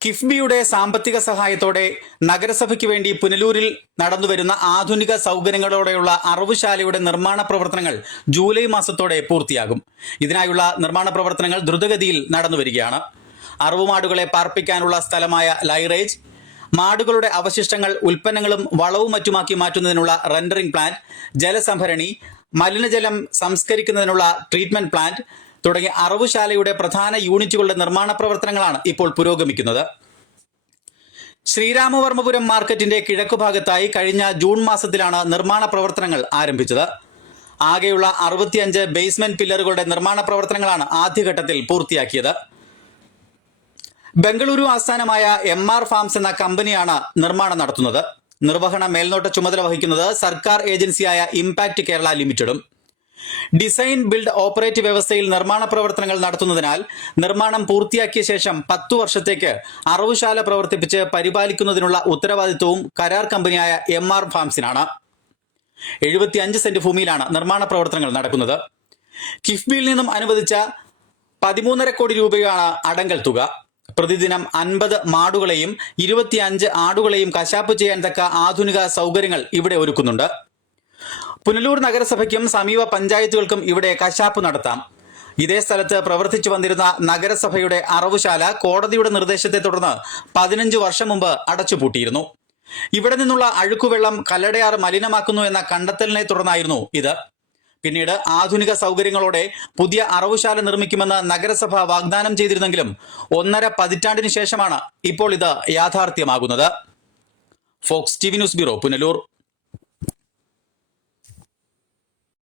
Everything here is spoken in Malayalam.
കിഫ്ബിയുടെ സാമ്പത്തിക സഹായത്തോടെ നഗരസഭയ്ക്ക് വേണ്ടി പുനലൂരിൽ നടന്നുവരുന്ന ആധുനിക സൗകര്യങ്ങളോടെയുള്ള അറവുശാലയുടെ നിർമ്മാണ പ്രവർത്തനങ്ങൾ ജൂലൈ മാസത്തോടെ പൂർത്തിയാകും. ഇതിനായുള്ള നിർമ്മാണ പ്രവർത്തനങ്ങൾ ദ്രുതഗതിയിൽ നടന്നുവരികയാണ്. അറവുമാടുകളെ പാർപ്പിക്കാനുള്ള സ്ഥലമായ ലൈറേജ് മാടുകളുടെ അവശിഷ്ടങ്ങൾ ഉൽപ്പന്നങ്ങളും വളവും മറ്റുമാക്കി മാറ്റുന്നതിനുള്ള റെൻഡറിംഗ് പ്ലാന്റ് ജലസംഭരണി മലിനജലം സംസ്കരിക്കുന്നതിനുള്ള ട്രീറ്റ്മെന്റ് പ്ലാന്റ് തുടങ്ങിയ അറവുശാലയുടെ പ്രധാന യൂണിറ്റുകളുടെ നിർമ്മാണ പ്രവർത്തനങ്ങളാണ് ഇപ്പോൾ പുരോഗമിക്കുന്നത്. ശ്രീരാമവർമ്മപുരം മാർക്കറ്റിന്റെ കിഴക്കുഭാഗത്തായി കഴിഞ്ഞ ജൂൺ മാസത്തിലാണ് നിർമ്മാണ പ്രവർത്തനങ്ങൾ ആരംഭിച്ചത്. ആകെയുള്ള അറുപത്തിയഞ്ച് ബേസ്മെന്റ് പില്ലറുകളുടെ നിർമ്മാണ പ്രവർത്തനങ്ങളാണ് ആദ്യഘട്ടത്തിൽ പൂർത്തിയാക്കിയത്. ബംഗളൂരു ആസ്ഥാനമായ എം ആർ ഫാംസ് എന്ന കമ്പനിയാണ് നിർമ്മാണം നടത്തുന്നത്. നിർവഹണ മേൽനോട്ട ചുമതല വഹിക്കുന്നത് സർക്കാർ ഏജൻസിയായ ഇംപാക്ട് കേരള ലിമിറ്റഡും. ഡിസൈൻ ബിൽഡ് ഓപ്പറേറ്റ് വ്യവസ്ഥയിൽ നിർമ്മാണ പ്രവർത്തനങ്ങൾ നടത്തുന്നതിനാൽ നിർമ്മാണം പൂർത്തിയാക്കിയ ശേഷം പത്തു വർഷത്തേക്ക് അറവുശാല പ്രവർത്തിപ്പിച്ച് പരിപാലിക്കുന്നതിനുള്ള ഉത്തരവാദിത്വവും കരാർ കമ്പനിയായ എം ആർ ഫാംസിനാണ്. എഴുപത്തിയഞ്ച് സെന്റ് ഭൂമിയിലാണ് നിർമ്മാണ പ്രവർത്തനങ്ങൾ നടക്കുന്നത്. കിഫ്ബിയിൽ നിന്നും അനുവദിച്ച പതിമൂന്നര കോടി രൂപയാണ് അടങ്കൽ തുക. പ്രതിദിനം അൻപത് മാടുകളെയും ഇരുപത്തിയഞ്ച് ആടുകളെയും കശാപ്പ് ചെയ്യാൻ തക്ക ആധുനിക സൗകര്യങ്ങൾ ഇവിടെ ഒരുക്കുന്നുണ്ട്. പുനലൂർ നഗരസഭയ്ക്കും സമീപ പഞ്ചായത്തുകൾക്കും ഇവിടെ കശാപ്പ് നടത്താം. ഇതേ സ്ഥലത്ത് പ്രവർത്തിച്ചു വന്നിരുന്ന നഗരസഭയുടെ അറവുശാല കോടതിയുടെ നിർദ്ദേശത്തെ തുടർന്ന് പതിനഞ്ച് വർഷം മുമ്പ് അടച്ചുപൂട്ടിയിരുന്നു. ഇവിടെ നിന്നുള്ള അഴുക്കുവെള്ളം കല്ലടയാർ മലിനമാക്കുന്നു എന്ന കണ്ടെത്തലിനെ തുടർന്നായിരുന്നു ഇത്. പിന്നീട് ആധുനിക സൗകര്യങ്ങളോടെ പുതിയ അറവുശാല നിർമ്മിക്കുമെന്ന് നഗരസഭ വാഗ്ദാനം ചെയ്തിരുന്നെങ്കിലും ഒന്നര പതിറ്റാണ്ടിന് ശേഷമാണ് ഇപ്പോൾ ഇത് യാഥാർത്ഥ്യമാകുന്നത്. Fox T news bureau Punalur.